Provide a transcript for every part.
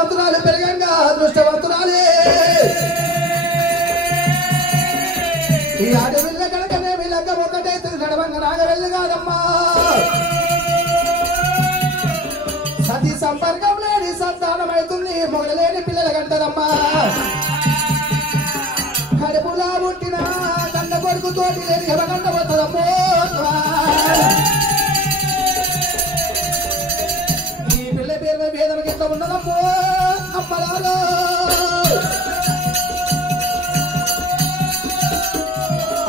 ధనవంతురాలు పెరగంగా అదృష్టవంతురాలే ఈ ఆడవిల్ల కనుకనే వీళ్ళక ఒకటే నడవంగ నాగవెల్లు కాదమ్మా సతీ సంపర్కం లేని సంతానం అవుతుంది మొగలేని పిల్లల కంటదమ్మా కడుపులా పుట్టిన కన్న కొడుకు తోటి లేని ఎవరంట పోతుందమ్మో ఈ పిల్ల పేరు వేదనకి ఎట్లా ఉన్నదమ్మో అమ్మలాలో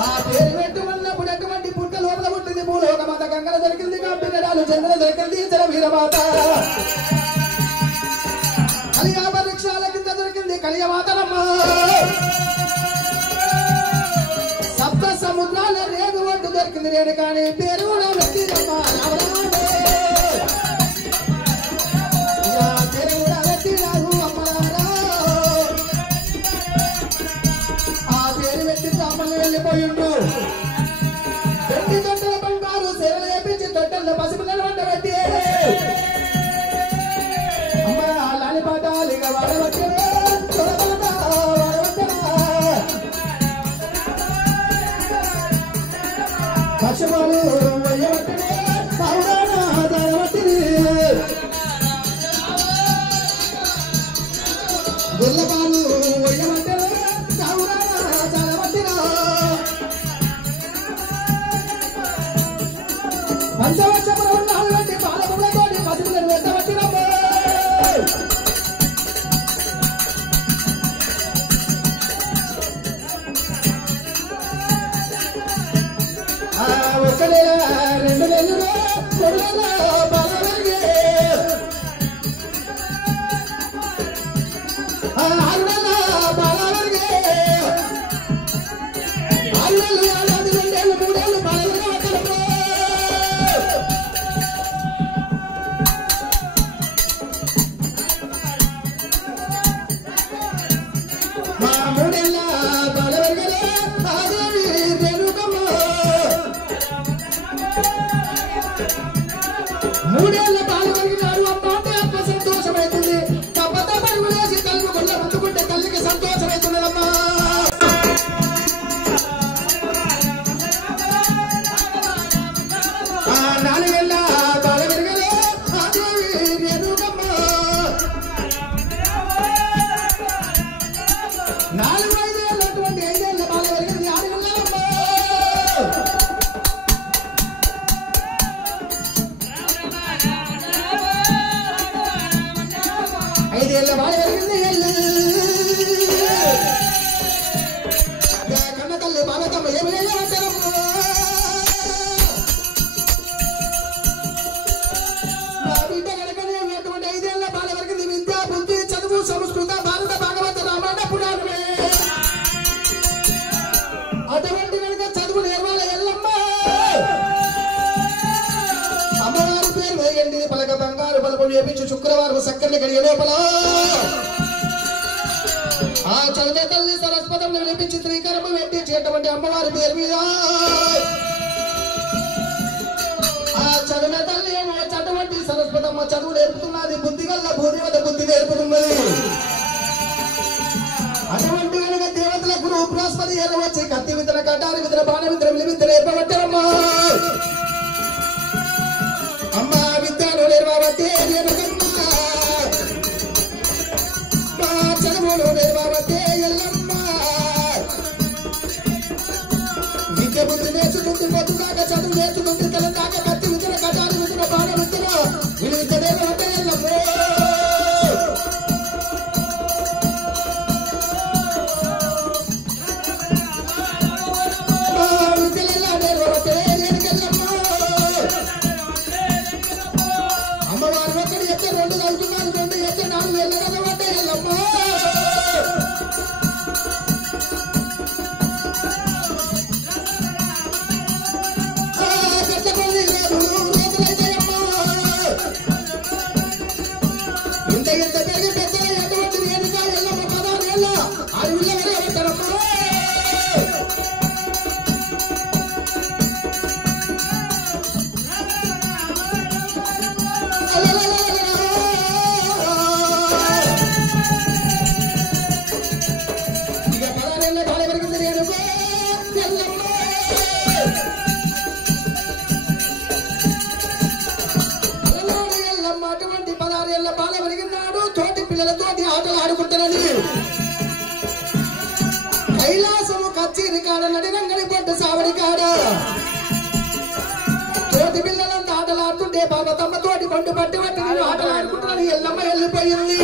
ఆ పేరు పెట్టుకున్నప్పుడు ఎటువంటి పుట్ట లోపల పుట్టింది భూలోకమాత గంగల దొరికింది కంపినడాలు చంద్ర దొరికింది జల వీరమాత కలియా పరీక్షాల కింద దొరికింది కలియమాతనమ్మ సప్త సముద్రాల రేగు ఒడ్డు దొరికింది రేడు కానీ పేరు కూడా పెట్టినమ్మా పేరు కూడా పెట్టినారు అమ్మలారా ఆ పేరు పెట్టి అమ్మల్ని వెళ్ళిపోయిండు పెట్టి తొట్టెల బంగారు సేవలు వేపించి తొట్టెల్లో పసిపిల్లలు వంట పెట్టి అమ్మ లాలిపాటాలిగా వాడవచ్చు పక్షమాలు వయ్యవట్టిని పౌరాణ ధరవట్టిని గుల్లపాలు వయ్యవట్టిని పౌరాణ ధరవట్టిన పంచవచ్చములు ఉన్నటువంటి బాలములతోటి పసుపులను వెంటబట్టినమ్మా ఒక నెల 2 నెలలు 3 నెలల బాలవరిగే 6 నెలల బాలవరిగే 6 నెలలు 4 నెలలు 3 నెలలు బాలవరిగే మా 3 నెలల బాలవరిగే ఆదేవి రేణుకమ్మ 3 ఏళ్ల బాలవరికి నాడు అమ్మ అంటే అమ్మ సంతోషమవుతుంది తప్ప పరుగులేసి కళ్ళు కొల్ల ముందుకుంటే తల్లికి సంతోషమవుతున్నదమ్మా 4 ఏళ్ల బాలవరిగలే ఆదేవి రేణుకమ్మ 4-5 ఏళ్ళటువంటి 5 ఏళ్ల బాలవరిగలే ఆడగలమ్మా 5 ఏళ్ల బాలవరిగలే కన్న తల్లి బాలతమ్మ ఏమి అంటారమ్మా నా బిడ్డ కనుకనే అటువంటి 5 ఏళ్ల బాలవరిగలే విద్యా బుద్ధి చదువు సంస్కృత భారత భాగవత రామాయణ పురాణమే అటువంటి కనుక చదువు నేర్వాల ఎల్లమ్మ అమ్మవారి పేరు వేయండి పలక బంగారు బలపం వేపించు శుక్రవారం సక్కర్ని గడియ లోపల ఆ చదివే తల్లి సరస్వతంలో వినిపించి శ్రీకరము వేపించేటువంటి అమ్మవారి పేరు మీద ఆ చదివే తల్లి ఏమో చదవంటి సరస్వతమ్మ చదువు నేర్పుతున్నది బుద్ధి గల్ల భూదేవత బుద్ధి నేర్పుతున్నది అటువంటి కనుక దేవతలకు బృహస్పతి వచ్చి కత్తి విత్తన కటారి విత్తన బాణ విత్తన విత్తన నేర్పబట్టారమ్మా అమ్మ విద్యను నేర్వబట్టే మా చదువును నేర్వబట్టే ఎల్లమ్మ విద్య బుద్ధి నేర్చుకుంటూ పొద్దుదాకా చదువు నేర్చుకుంటూ తెలంగాణ కత్తి విత్తన కటారి విత్తన బాణ విత్తన విత్తన నేర్వబట్టే ఎల్లమ్మ అమ్మవారు ఒకటి ఎత్తే 2 చదువుతున్నారు 2 ఎత్తే 4 వెళ్ళగలవంటే ఎల్లమ్మ పెద్దపల్లి రోజులైతే అమ్మ ఇంత ఎంత పెరిగి పెద్ద ఎటువంటి రేణుగా ఎల్లమ్మ 16 ఏళ్ళ అది వెళ్ళగలవంటారమ్మా la la la la ఎటువంటి ఆటలు ఆడుకుంటారని కైలాసము కచ్చేరి కాడ నడిరంగడి పొట్టు సావడి కాడ తోటి పిల్లలంతా ఆటలు ఆడుతుంటే పార్వతమ్మ తోటి పండు పట్టి పట్టి నేను ఆటలు ఆడుకుంటానని ఎల్లమ్మ వెళ్ళిపోయింది.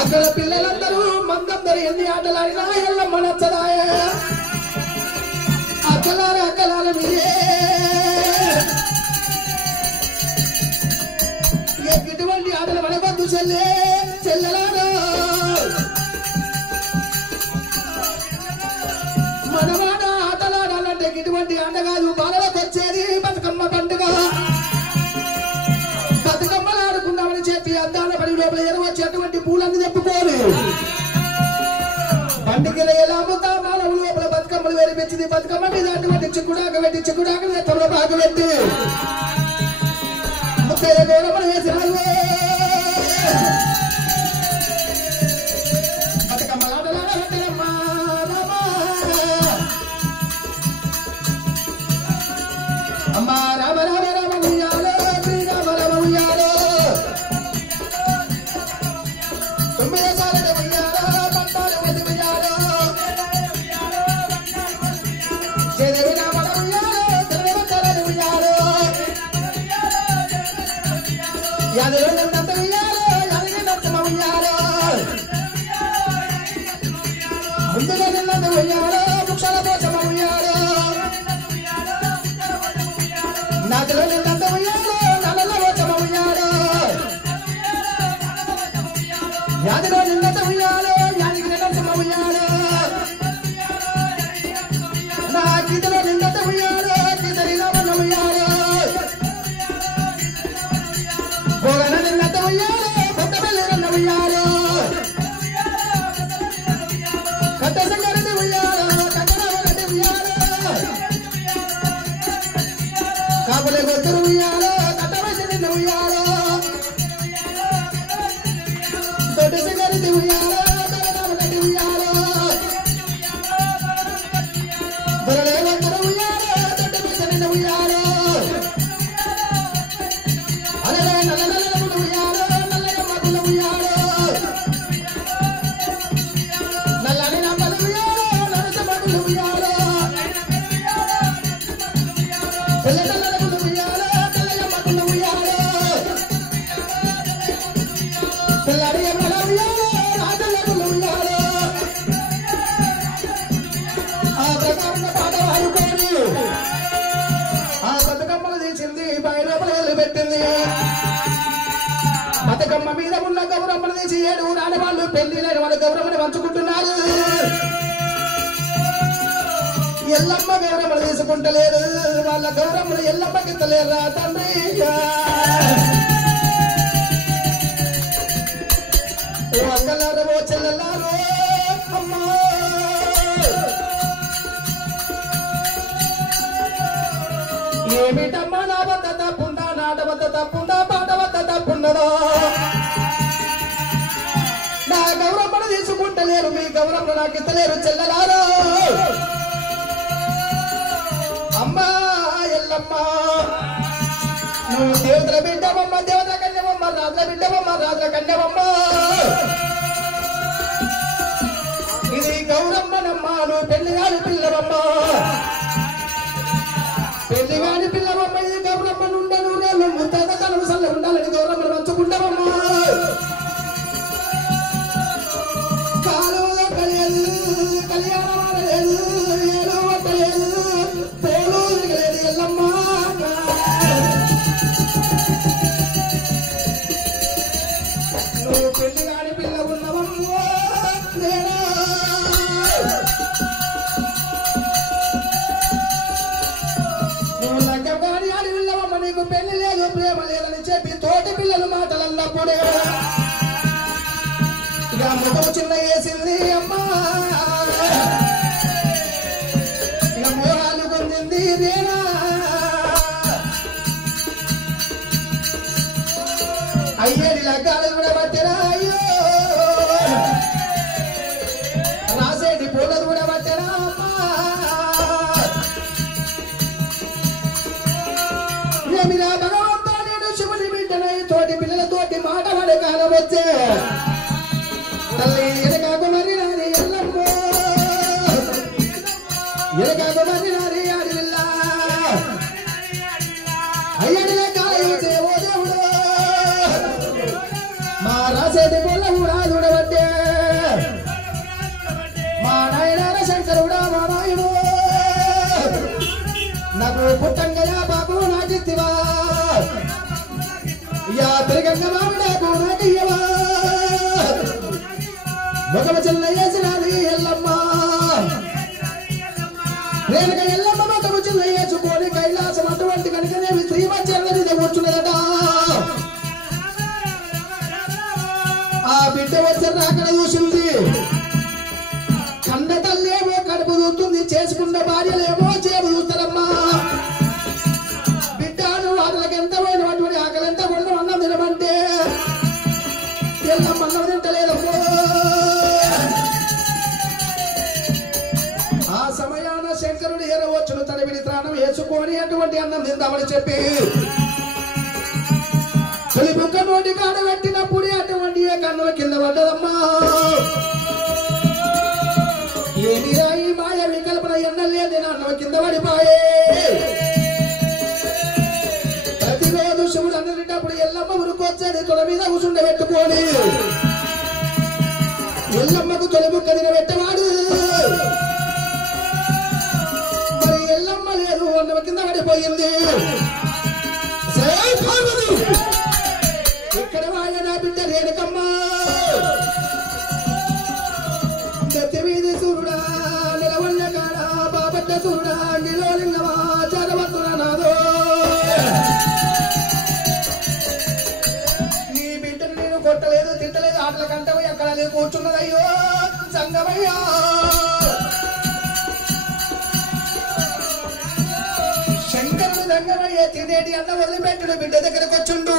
అక్కడ పిల్లలందరూ మందందరూ ఎన్ని ఆటలు ఆడినా ఎల్లమ్మ నచ్చదాయ. అక్కలాల మీరే ఇటువంటి ఆటలు మనకొద్దు చెల్లెలారా. మనవాడ ఆటలాడాలంటే ఇటువంటి ఆట కాదు, బాలలకు వచ్చేది బతుకమ్మ పండుగ. బతుకమ్మలు ఆడుకుందామని చెప్పి అద్దాల పడి లోపల ఎరవచ్చేటువంటి పూలన్నీ తెప్పుకోరు. పండుగలు ఎలా అమ్ముతామాల లోపల బతుకమ్మలు వేరిపించింది. బతుకమ్మ మీద అటువంటి చిక్కుడాక పెట్టి చిక్కుడాక నెత్తంలో బాగా పెట్టి ముక్కయ్య గౌరమ్మలు వేసినారు. బతుకమ్మలు ఆటలాడమ్మా అమ్మా రామ రామ రామ ఉయ్యాలో శ్రీరామ రామ ఉయ్యాలో 9 సార్లు ఉయ్యాలో 14 మంది ఉయ్యాలో జయదేవి రామ ఉయ్యాలో జయదేవతల ఉయ్యాలో యాదవ నంద ఉయ్యాలో యాదగిరి నరసింహ ఉయ్యాలో ముందుగా నంద ఉయ్యాలో ముక్షల పోచమ్మ ఉయ్యాలో నాదలో నంద ఉయ్యాలో నల్ల పోచమ్మ ఉయ్యాలో యాదలో నంద ఉయ్యాలో యాదగిరి నరసింహ ఉయ్యాలో నా కిదలో నంద ఉయ్యాలో కిదరి రామన్న ఉయ్యాలో భోగన నంద ఉయ్యాలో కొత్తపల్లి రన్న ఉయ్యాలో కట్ట సంగరది ఉయ్యాలో కట్టనవరది ఉయ్యాలో కాపుల గొంతులు ఉయ్యాలో కట్టవలసి ఉయ్యాలో దొడ్డి సంగరది ఉయ్యాలో కట్టనవరది ఉయ్యాలో దొరలే గొంతులు ఉయ్యాలో దొడ్డి పచ్చని ఉయ్యాలో అలలే నల్ల నల్ల ఉయ్యాలో నల్లగా మగుల ఉయ్యాలో నల్లని నమ్మలు ఉయ్యాలో నరస మగుల ఉయ్యాలో తెల్ల తెల్లగుల ఉయ్యాలో తెల్లగా మగుల ఉయ్యాలో తెల్లడి ఎమ్మల ఉయ్యాలో రాజలగుల ఉయ్యాలో ఆ ప్రకారంగా పాట పాడుకోని ఆ బతుకమ్మలు తీసింది బయట పెట్టింది. బతుకమ్మ మీద ఉన్న గౌరమ్మను తీసి 7 ఆడవాళ్ళు పెళ్లి లేని వాళ్ళ గౌరమ్మని పంచుకుంటున్నారు. ఎల్లమ్మ గౌరమ్మను తీసుకుంటలేరు, వాళ్ళ గౌరమ్మను ఎల్లమ్మకి ఇస్తలేరా తండ్రి. ఓ అక్కలారో ఓ చెల్లెల్లారో అమ్మా ఏమిటమ్మా నా వద్ద తప్పుందా, నాట వద్ద తప్పుందా, పాట వద్ద తప్పున్నదో. నా గౌరమ్మను తీసుకుంటలేరు, మీ గౌరమ్మను నాకు ఇస్తలేరు చెల్లెలారో. అమ్మా ఎల్లమ్మ నువ్వు దేవతల బిడ్డవమ్మ, దేవతల కన్యవమ్మ, రాజుల బిడ్డవమ్మ, రాజుల కన్యవమ్మ. ఇది గౌరమ్మనమ్మ, నువ్వు పెళ్లిగాని పిల్లవమ్మ, పెళ్లిగాని పిల్లవమ్మ. ఇది గౌరమ్మ నుండను నేను ముత్తాత తనము సల్ల ఉండాలని గౌరమ్మను పంచుకుంటావమ్మ. కాలువలో కలియలు కళ్యాణమాడలేదు, ఏడు పట్టలేదు, తోలు తిరగలేదు ఎల్లమ్మ. నువ్వు పెళ్లిగాని పిల్ల ఉన్నవమ్మ నేనా. నువ్వు లగ్గగాని అని వెళ్ళవమ్మ, నీకు పెళ్లి లేదు ప్రేమ లేదని చెప్పి తోటి పిల్లలు మాటలన్నప్పుడే ఇక ముఖం చిన్న వేసింది అమ్మా. ఇక మోహాలు పొందింది రేనా. అయ్యేది లగ్గాలు కూడా పట్టిరా అయ్యో, రాసేటి పూలలు కూడా పట్టిరా అమ్మా. ఏమిరా భగవంతా, నేను శివుని బిడ్డనై తోటి పిల్లలతోటి మాట పడక గానం వచ్చే తల్లి ఎనకాకు మరి నారి ఎల్లమ్మ ఎనకాకు మరి నారి ఆడిల్లా అయ్యడిలే కాయో దేవో దేవుడు మా రాసేది పొల్ల కూడా చూడబట్టే మా నాయనార శంకరుడా మా నాయుడు నాకు పుట్టంగయా బాబు నాకిత్తివా యా పెరగంగ బాబు నాకు నాకియ్యవా మొగమ చెల్ల వేసినాది ఎల్లమ్మ రేణుక ఎల్లమ్మ మొగమ చెల్ల వేసుకొని కైలాసం అటువంటి కనుకనేవి శ్రీమచ్చన్నది కూర్చున్నదట ఆ బిడ్డ వచ్చి అక్కడ చూసింది కన్న తల్లేమో కడుపు చూస్తుంది చేసుకున్న భార్యలేమో చేపు చూస్తారమ్మా బిడ్డను వాటికి ఎంత పోయినటువంటి ఆకలి ఎంత కొండ అన్నం తినమంటే ఎల్లమ్మ అన్నం తింటలేదమ్మో ఆ సమయాన శంకరుడు ఏరవచ్చును తడివిడి త్రాణం వేసుకొని అటువంటి అన్నం తిందామని చెప్పి తొలి బుక్క నోటి కాడ పెట్టినప్పుడు అటువంటి కన్నుల కింద పడ్డదమ్మా ఏమిరా ఈ మాయ వికల్పన ఎన్నలేదే అన్నం కింద పడిపోయే ప్రతిరోజు శివుడు అన్నప్పుడు ఎల్లమ్మ ఉరుకొచ్చేది తొల మీద కూర్చుండ పెట్టుకొని ఎల్లమ్మకు తొలి బుక్క తినబెట్టవాడు మరి ఎల్లమ్మ లేదు అన్నం కింద పడిపోయింది ఇక్కడ వాయ నా బిడ్డ రేణుకమ్మ గతి వీధి సూర్యుడా నిలవల్ల కాడ బాబడ్డ సూర్యుడా నిలోలింగమా చదవతున్న నాదో నీ బిడ్డను నేను కొట్టలేదు తిట్టలేదు ఆటల కంటవి ఎక్కడ లేదు కూర్చున్నదయ్యో సంగమయ్యా శంకరుడు దంగమయ్యే తినేటి అన్న వదిలిపెట్టుడు బిడ్డ దగ్గరకు వచ్చుండు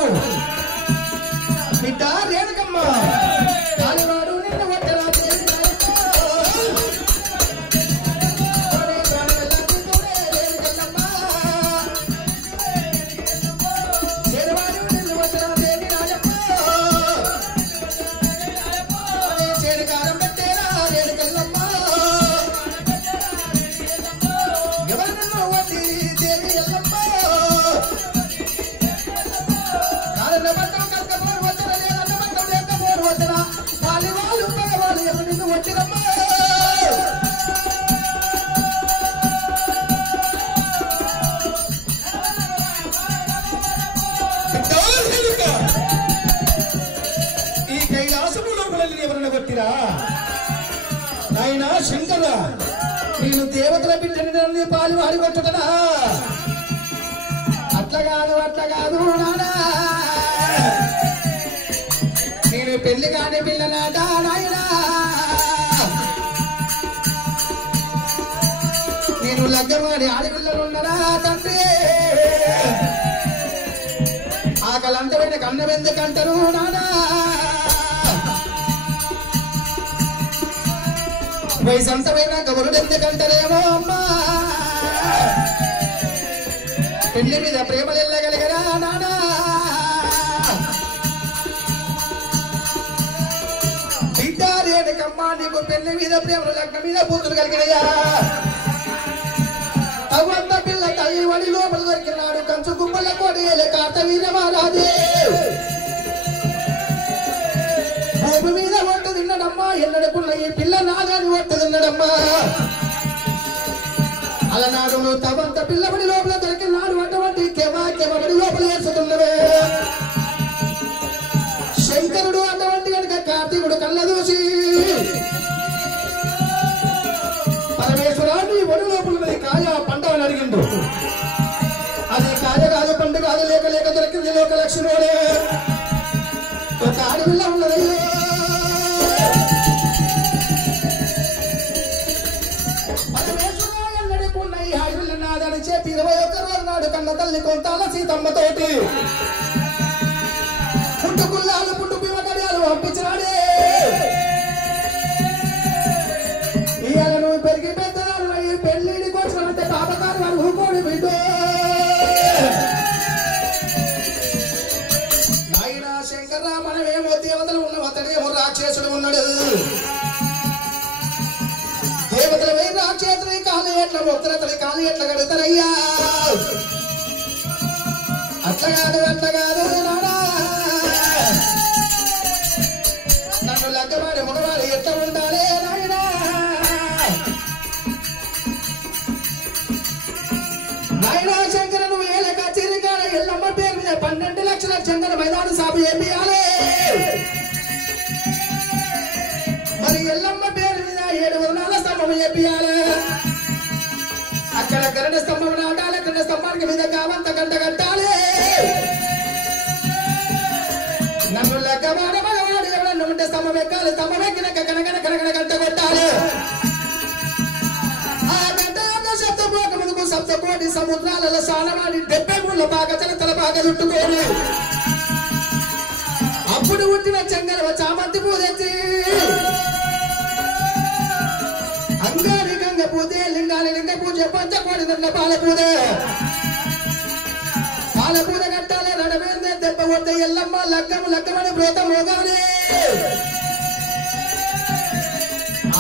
బిడ్డ రేణుకమ్మ కాలివాడు నిన్ను కొట్టరా నాయనా శంకర నేను దేవతల బిడ్డని పాలు వాడి కొట్టుటనా అట్లా కాదు నానా నేను పెళ్లి కాని పిల్లనాట నాయనా నేను లగ్గమాడి ఆడపిల్లలున్నరా తండ్రి ఆకలంతమైన కన్నం ఎందుకంటారు నానా వయసంతమైన గౌరుడు ఎందుకంటారేమో అమ్మా పెళ్లి మీద ప్రేమలు వెళ్ళగలిగరా నానా బిడ్డ రేణుకమ్మ నీకు పెళ్లి మీద ప్రేమలు లగ్న మీద బూతులు కలిగినయా అవ్వంత పిల్ల తల్లి వడి లోపల దొరికినాడు కంచు గుమ్మల కోడి కాత వీరమారాజే భూమి మీద ఒట్టు తిన్నడమ్మా ఎన్నడకున్న ఈ పిల్ల నాదని ఒట్టు తిన్నడమ్మా అలనాడు తవంత పిల్లబడి లోపల దొరికినాడు అటువంటి కెమబడి లోపల వేసుకున్నవే శంకరుడు అటువంటి కనుక కార్తీకుడు కళ్ళ దూసి పరమేశ్వరాన్ని ఒడి లోపల కాయ పంట అని అడిగిండు అది కాయ కాదు పండు కాదు లేక లేక దొరికింది లోక లక్ష్మణుడే ఒక ఆడపిల్ల ఉన్నదయ్యో పరమేశ్వరుడు ఆడపిల్ల నాదని చెప్పి 21 రోజు నాడు కన్న తల్లి కొంతాల సీతమ్మతోటి పుట్టుకుల్లాలు పుట్టు బిమ గడియాలు పంపించినాడే ఇవాళ నువ్వు పెరిగి పెద్దదాలు అయ్యి పెళ్లిడికి వచ్చినంటే పాపకారు వాడు ఊకోడి బిడ్డో నాయనా శంకర్రా మనమేమో ఉన్నాడు దేవతల వేయి రాక్షేత్రి కాలు ఎట్ల మొత్తరతని కాలు ఎట్ల కడుగుతారయ్యా అట్లగాదు నాడా నన్ను లగ్గవాడి మగవాడు ఎట్లా ఉండాలి నాయనా నాయనా శంకర నువ్వు ఏళ్ళ కచేరికాడ ఎల్లమ్మ పేరు మీద 12 లక్షల శంకర మైదాన సాపు ఏపియాలి మరి ఎల్లమ్మ పేరు మీద 7 వర్ణాల స్తంభం ఏపియాలి అక్కడ గరుడ స్తంభం నాటాలి గరుడ స్తంభానికి మీద కావంత గంట కట్టాలి నన్ను లగ్గవాడ మగవాడు ఎవరన్నా ఉంటే స్తంభం ఎక్కాలి స్తంభం ఎక్కినాక కనకన కనకన గంట కొట్టాలి ఆ గంట యొక్క శబ్దపోక ముందుకు సప్తకోటి సముద్రాలలో సాలమాడి 73 బాగా తల బాగా చుట్టుకోని అప్పుడు పుట్టిన చెంగరవ చామంతి పూ తెచ్చి అంగారి గంగ పూజే లింగాలి లింగ పూజ పంచకోడి దండ పాలపూజ పాలపూజ కట్టాలి నడవేందే దెబ్బ కొట్టే ఎల్లమ్మ లగ్గమని బ్రోత మోగాలి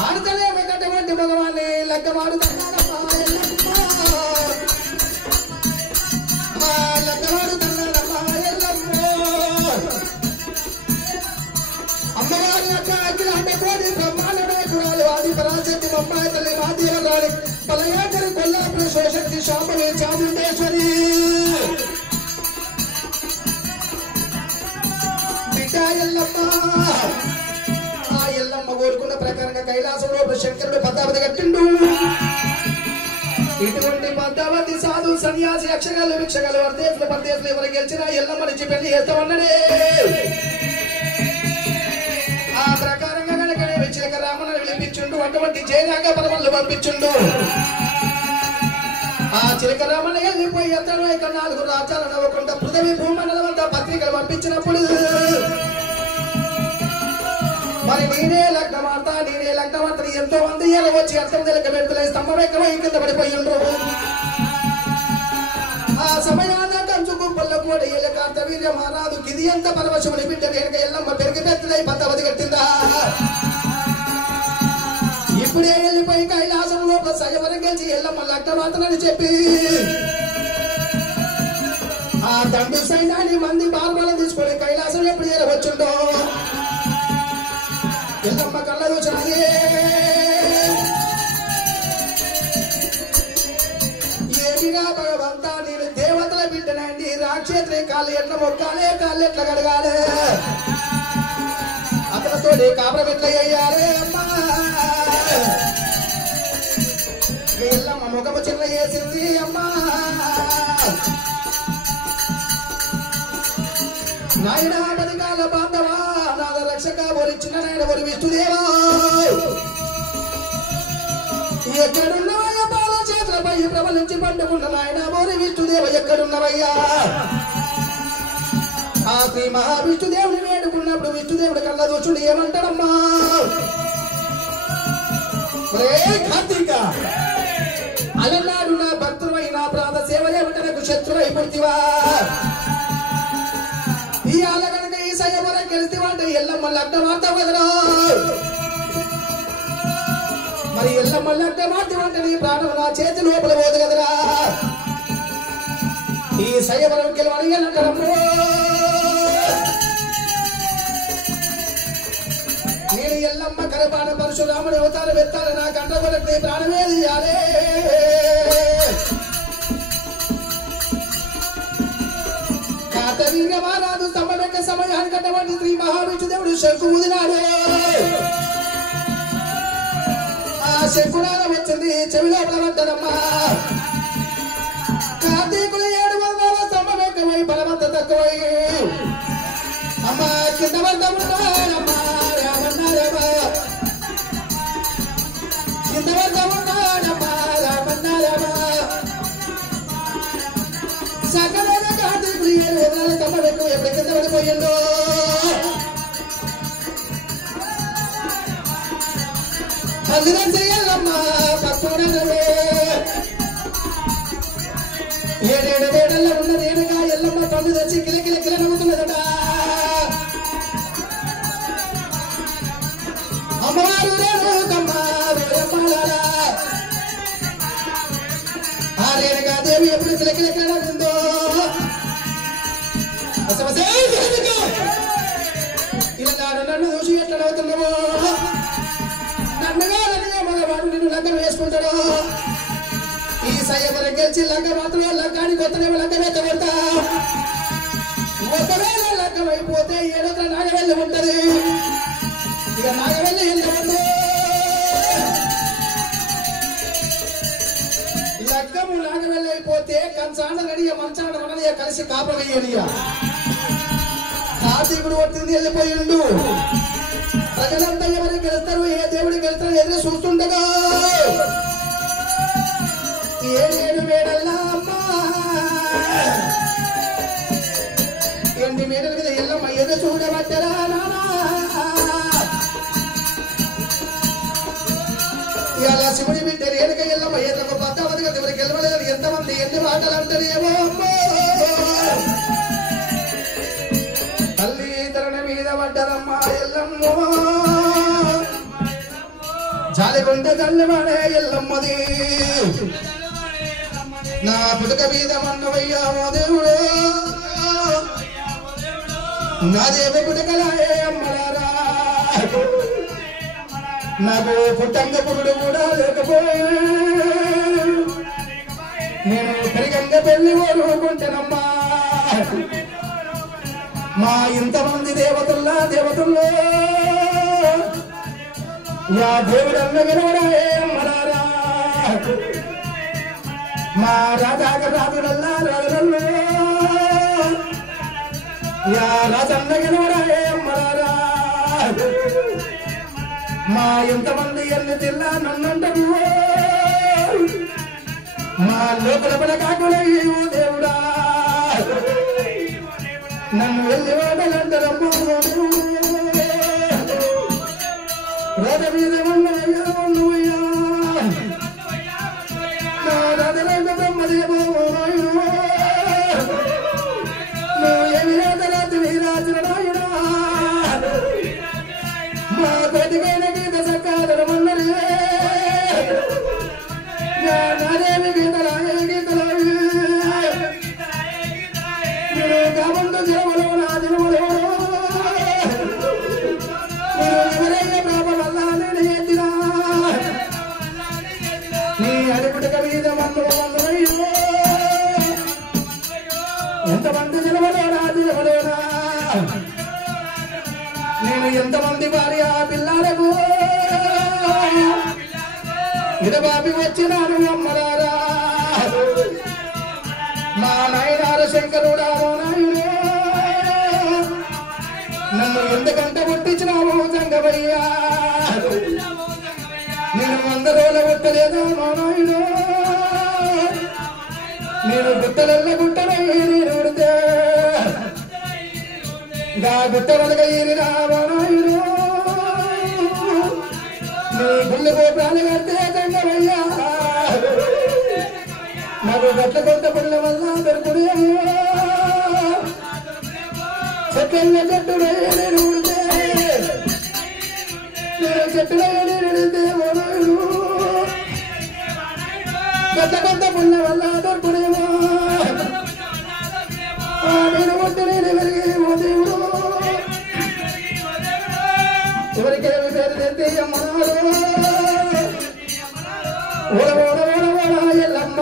ఆడతలే వెంకటవంటి భగవాన్ని లగ్గమాడు అమ్మవారి యొక్క అఖిల కోడి బ్రహ్మాండ నాయకురాలు ఆది పరాశక్తి బొమ్మాయి తల్లి మాదేవరాణి పలయాకరి కొల్లాపురి శివశక్తి శాంబవి చాముండేశ్వరి బిడ్డ ఎల్లమ్మ ఆ ఎల్లమ్మ కోరుకున్న ప్రకారంగా కైలాసంలో శంకరుడు పద్మావతి కట్టిండు ఇటువంటి పద్మావతి సాధు సన్యాసి అక్షరాలు భిక్షగాలు పరదేశులు ఎవరు గెలిచినా ఎల్లమ్మ నుంచి పెళ్లి చేస్తామన్నడే ఆ ప్రకారంగా కనుకనే చిలక రామను పిలిపించుండు అటువంటి జయరాగ పరమలు పంపించుండు ఆ చిలక రామను వెళ్ళిపోయి అతను ఇక 4 రాజ్యాలు నవ్వకుండా పృథ్వీ భూమండలం అంతా పత్రికలు పంపించినప్పుడు మరి నేనే లగ్నమార్తని ఎంతో మంది ఏదో వచ్చి అర్థం తెలిక పెడుతులే స్తంభం ఎక్కడో కింద పడిపోయిండ్రు ఆ సమయాన కంచు గుంపల్లో కూడా ఏళ్ళ కార్తవీర్య మహారాజు గిది ఎంత పరమశివుని బిడ్డ వెనుక ఎల్లమ్మ పెరిగి పెద్దలై పద్మావతి కట్టిందా ఇప్పుడే వెళ్ళిపోయి కైలాసం లోపల సగవరం గెలిచి ఎల్లమ్మ లగ్నమార్తనని చెప్పి ఆ దండు సైన్యాన్ని మంది బార్బలం తీసుకొని కైలాసం ఎప్పుడు చేరవచ్చుండో ఎల్లమ్మ కళ్ళ చూసినది ఏమిగా భగవంతా నేను దేవతల బిడ్డనండి రాక్షేత్రి కాళ్ళు ఎట్లా మొక్కాలి కాళ్ళు ఎట్లా కడగాలి అతనితో కాపురం ఎట్లా చేయాలి అమ్మా ఎల్లమ్మ ముఖము చిన్న చేసింది అమ్మా నాయనా బతికాల బాంధవా నాద రక్షక ఒరిచిన నాయన ఒరి విష్ణుదేవా ఎక్కడున్నవయ్యా బాల చేతులపై ప్రబలించి పండుకున్న నాయన ఒరి విష్ణుదేవ ఎక్కడున్నవయ్యా ఆ శ్రీ మహావిష్ణుదేవుని వేడుకున్నప్పుడు విష్ణుదేవుడు కళ్ళ దోషుడు ఏమంటాడమ్మా కార్తీక అలనాడు నా భక్తులై నా ప్రాణ సేవలేమిటనకు శత్రువై పుట్టివా ఈ ఆల కనుక ఈ సయవరం గెలిస్తేవంటే ఎల్లమ్మ లగ్నమార్త వదరా మరి ఎల్లమ్మ లగ్నమార్తేవంటే నీ ప్రాణం నా చేతి లోపల పోదు కదరా ఈ సయవరం గెలవని ఎల్లంటారమ్మో నేను ఎల్లమ్మ కరపాన పరశురాముడి అవతారం ఎత్తాలి నా కంట కొరకు ప్రాణమే తీయాలి కార్తవీర్య మహారాజు స్తంభమెక్క సమయానికి అటువంటి శ్రీ మహావిష్ణుదేవుడు శంకు ఊదినాడు ఆ శంకునాద వచ్చింది చెవి లోపల పడ్డదమ్మా కార్తీకులు 7 వర్ణాల స్తంభమెక్కమై బలమంత తక్కువై అమ్మా కింద పడ్డమున్నాడమ్మా సకల కార్తీకులు 7 వర్ణాల స్తంభమెక్క ఎప్పుడు కింద పడిపోయిందో అందులో చెయ్యాలమ్మా పక్కనవే 7 వేడల్లో ఉన్న రేణుగా ఎల్లమ్మ పండు తెచ్చి కిలకిల నవ్వుతున్నదట గురించి లెక్కలెక్కడుందో ఇలా నన్ను చూసి ఎట్లా అవుతున్నావో నన్నుగా మగవాడు నిన్ను లగ్గం వేసుకుంటాడు ఈ సయ్యవరం గెలిచి లగ్గ మాత్రం లగ్గాన్ని కొత్తనేమో లగ్గం ఎత్తగొడతా ఒకవేళ లగ్గం అయిపోతే ఏదో నాగవెల్లి ఉంటది ఇక నాగవెల్లి ఎందుకుందో లగ్గము నాగవెల్లి అయిపోతే కంచాన రెడీ మంచాన మనని కలిసి కాపవేయనియ కార్తీకుడు ఒత్తిడి వెళ్ళిపోయిండు ప్రజలంతా ఎవరికి గెలుస్తారు ఏ దేవుడికి గెలుస్తారు ఎదురు చూస్తుండగా ఏడు మేడల్లా అమ్మా ఎండి మేడల మీద ఎల్లమ్మ ఎదురు చూడబట్టరా నానా ఇలా శివుడి బిడ్డ రేణుక ఎల్లమ్మ ఎదురు పద్దావతిగా ఎవరికి గెలవలేదని ఎంతమంది ఎన్ని మాటలు అంటారేమో అమ్మో తల్లి తరుణ మీద పడ్డరమ్మా ఎల్లమ్మో జాలిగుండ తల్లివాడే ఎల్లమ్మది నా పుట్టుక మీద మన్నవయ్యామో దేవుడు నా దేవ పుట్టుకలాయే అమ్మలారా నాకు పుట్టంగ పురుడు కూడా లేకపోయే నేను పెరిగంగ పెళ్లి ఓరుకుంటానమ్మా మా ఇంతమంది దేవతల్లో యా దేవుడన్న వినవరాయే అమ్మలారా మా రాజాక రాజులల్లా రాజులల్లో యా రాజన్న వినవరాయే అమ్మలారా మా ఇంతమంది ఎన్ని తిల్లా నన్నంటారు మా లోపల పడ కాకులయ్యో దేవుడా నన్ను వెళ్ళి వాడలంటారమ్మో రాజ మీద ఉన్నయ్యా ఉన్నయ్యా నా రాజరంగ బ్రహ్మదేవో నువ్వు ఏమి రాజరాజు వీరాజుల నాయుడా మా కోటికైన గీత సక్కాదరమన్నది నాదేవి గీతలాయే గీతలాయే నేను కామందు జలములో నా జలములో ఎవరైనా ప్రాపమల్లా నేను ఎత్తినా నీ అడిపుటక మీద మన్నువయ్యో ఎంతమంది జలములో నా జలములోనా నేను ఎంతమంది భార్య పిల్లలకు ఇడబాబి వచ్చినాను అమ్మలారా మా నాయనార శంకరుడా నాయుడు నన్ను ఎందుకంటే పుట్టించినావు జంగవయ్యా నేను 100 రోజులు పుట్టలేదా మా నాయుడు నేను గుట్టలెల్ల గుట్టనయ్యి నేను ఉడితే గా గుట్ట వలగ ఈరిరా మా నాయుడు నీ గుళ్ళు గోపురాలు కడితే జంగవయ్యా నాకు గట్ల కొంత పుల్ల వల్ల దొరుకుడు చెట్ల చెట్టు నేను ఉడితే నేను చెట్టులో నిడితే నాయుడు గట్ల కొంత పుల్ల వల్ల దొరుకుడేమో నేను ఒట్టు నేను వెలిగి ఓ దేవుడు ఎవరికేమి పేరు తెస్తే అమ్మనాడు ఎల్లమ్మ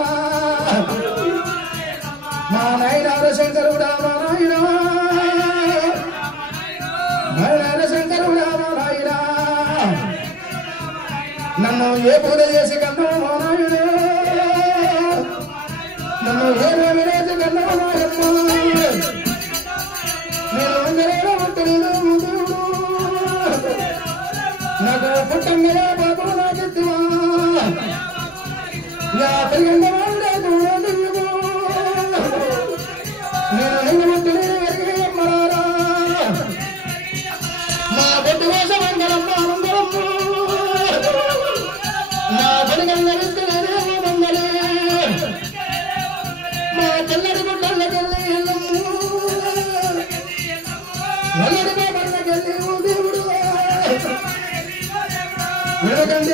మా నాయనార శంకరుడా మా నాయన మా నాయన శంకరుడా మా నాయన నన్ను ఏ పూజ చేసి కన్నా మా నాయుడు నన్ను ఏ విరేజ కన్నా మాయమ్మ నేను అందరూ ఉంటున్నాను దేవుడు నాకు పుట్టంగా బాబు నాకెత్తువా నా పెరిగంగా నేను నిన్నట్టు వెరిగి అమ్మరారా మా బొట్టు కోసం మంగళమ్మ మంగళమ్మ నా పెరిగంగా వెళ్తులేదేమో మంగళే మా తెల్లడి గుడ్డల్లకెళ్ళి నల్లడి బాబల్లకెళ్ళి ఓ దేవుడు వెనకండి